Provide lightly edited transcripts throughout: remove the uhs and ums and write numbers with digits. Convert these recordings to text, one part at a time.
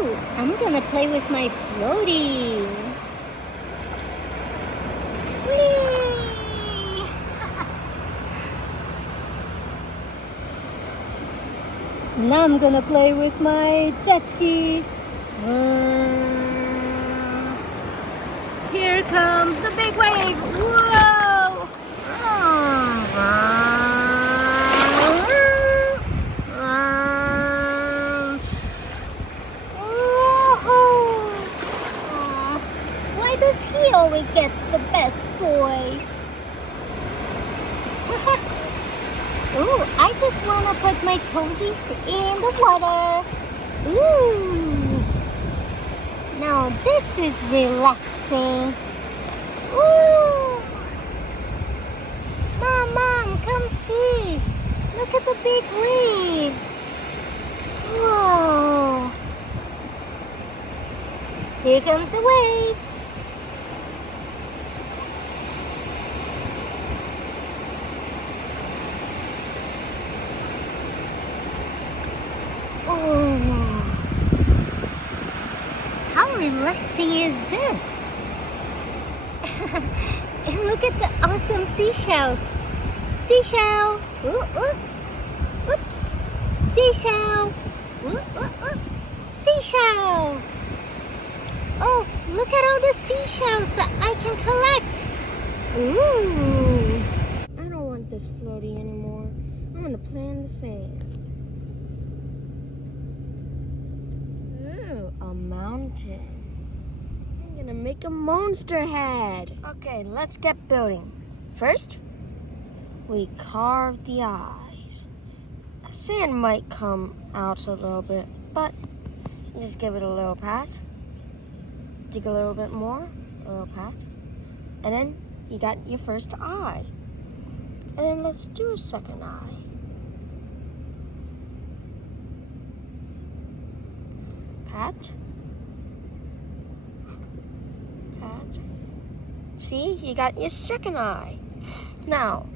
Ooh, I'm gonna play with my floaty. Whee! Now I'm gonna play with my jet ski. Here comes the big wave. Whoa! Why does he always gets the best boys? Ooh, I just want to put my toesies in the water. Ooh. Now this is relaxing. Ooh. Mom, come see. Look at the big wave. Whoa. Here comes the wave. Oh, how relaxing is this? And look at the awesome seashells. Seashell. Oops. Seashell. Seashell. Oh, look at all the seashells that I can collect. Ooh. I don't want this floaty anymore. I want to play in the sand. Ooh, a mountain. I'm gonna make a monster head. Okay, let's get building. First, we carve the eyes. The sand might come out a little bit, but just give it a little pat. Dig a little bit more, a little pat. And then you got your first eye. And then let's do a second eye. Pat. Pat. See, you got your second eye. Now,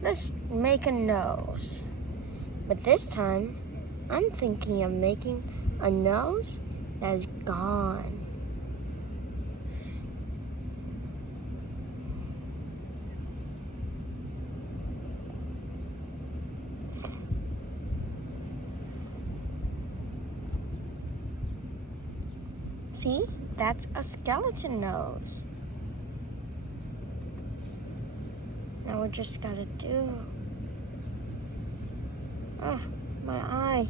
let's make a nose. But this time, I'm thinking of making a nose that is gone. See, that's a skeleton nose. Now we just gotta do. Ah, my eye.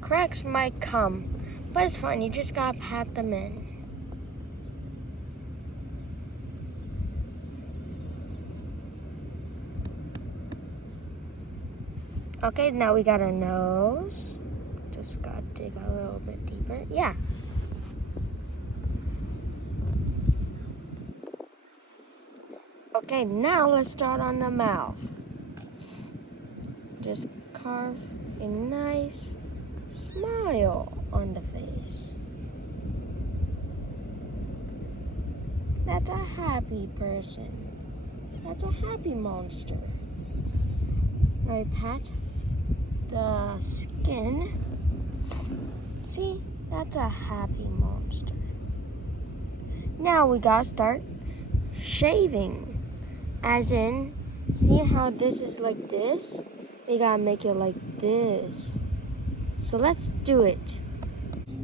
Cracks might come, but it's fine. You just gotta pat them in. Okay, now we got a nose. Just gotta dig a little bit deeper. Yeah. Okay, now let's start on the mouth. Just carve a nice smile on the face. That's a happy person. That's a happy monster. Now I pat the skin. See, that's a happy monster. Now we gotta start shaving. As in, see how this is like this? We gotta make it like this. So let's do it.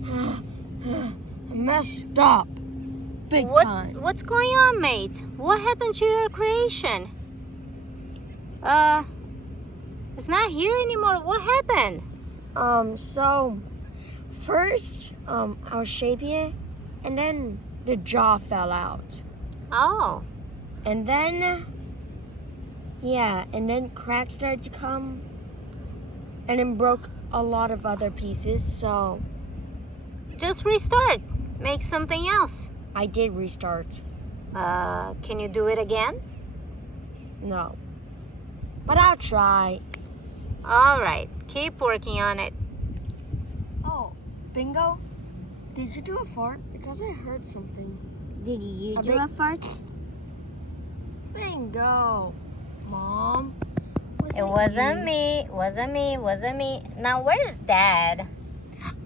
I messed up. Big time. What's going on, mate? What happened to your creation? It's not here anymore. What happened? So first, I was shaping it, and then the jaw fell out. Oh. And then, and then cracks started to come, and then broke a lot of other pieces, so. Just restart. Make something else. I did restart. Can you do it again? No. But I'll try. All right. Keep working on it. Oh, Bingo, did you do a fart? Because I heard something. Did you do a fart? Bingo. Mom, It wasn't me. Wasn't me. Wasn't me. Now where's Dad?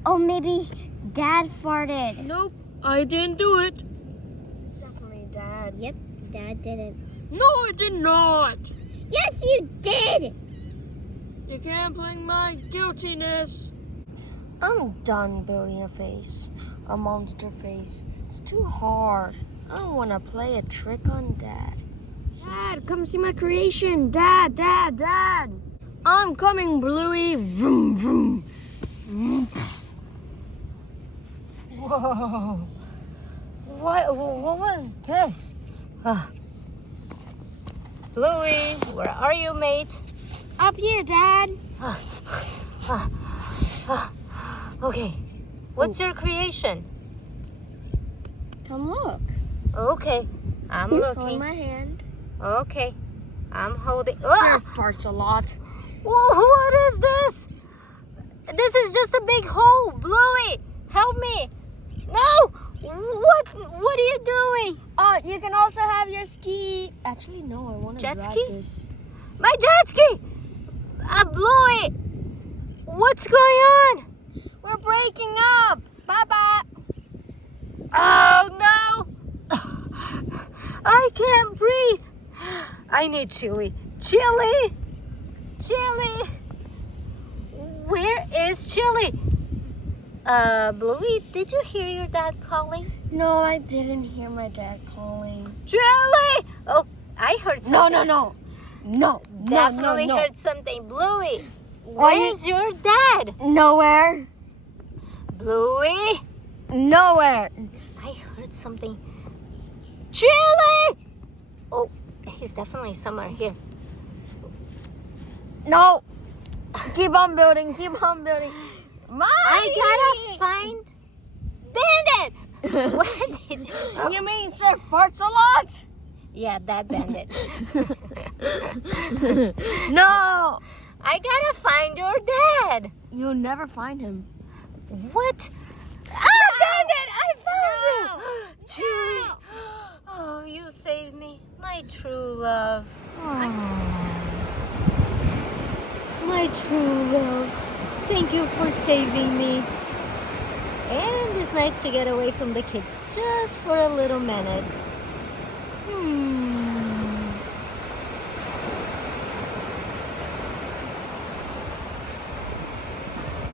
Oh, maybe Dad farted. Nope, I didn't do it. It's definitely Dad. Yep, Dad did it. No, I did not. Yes, you did! You can't blame my guiltiness. I'm done building a monster face. It's too hard. I don't want to play a trick on Dad. Dad, come see my creation. Dad, Dad, Dad. I'm coming, Bluey. Vroom, vroom. Whoa. What was this? Bluey, where are you, mate? Up here, Dad. Okay. What's your creation? Come look. Okay. I'm Hold looking. my hand. Okay. I'm holding. Sir farts a lot. Whoa, what is this? This is just a big hole. Bluey, help me. No. What are you doing? You can also have your ski. Actually, no, I want to Jet drag ski? this. My jet ski. Bluey, what's going on? We're breaking up. Bye-bye. Oh, no. I can't breathe. I need chili. Chili. Chili. Where is Chili? Bluey, did you hear your dad calling? No, I didn't hear my dad calling. Chili! Oh, I heard something. No. Definitely heard something. Bluey, where's your dad? Nowhere. Bluey, Nowhere. I heard something. Chili! Oh, he's definitely somewhere here. No. Keep on building. Keep on building. Mommy! I gotta find Bandit! Where did you go? You mean Sir farts a lot? Yeah, that Bandit. No. I gotta find your dad. You'll never find him. What? Ah, Bandit! I found you! Chili. Oh, you saved me. My true love. My true love. Thank you for saving me. And it's nice to get away from the kids just for a little minute.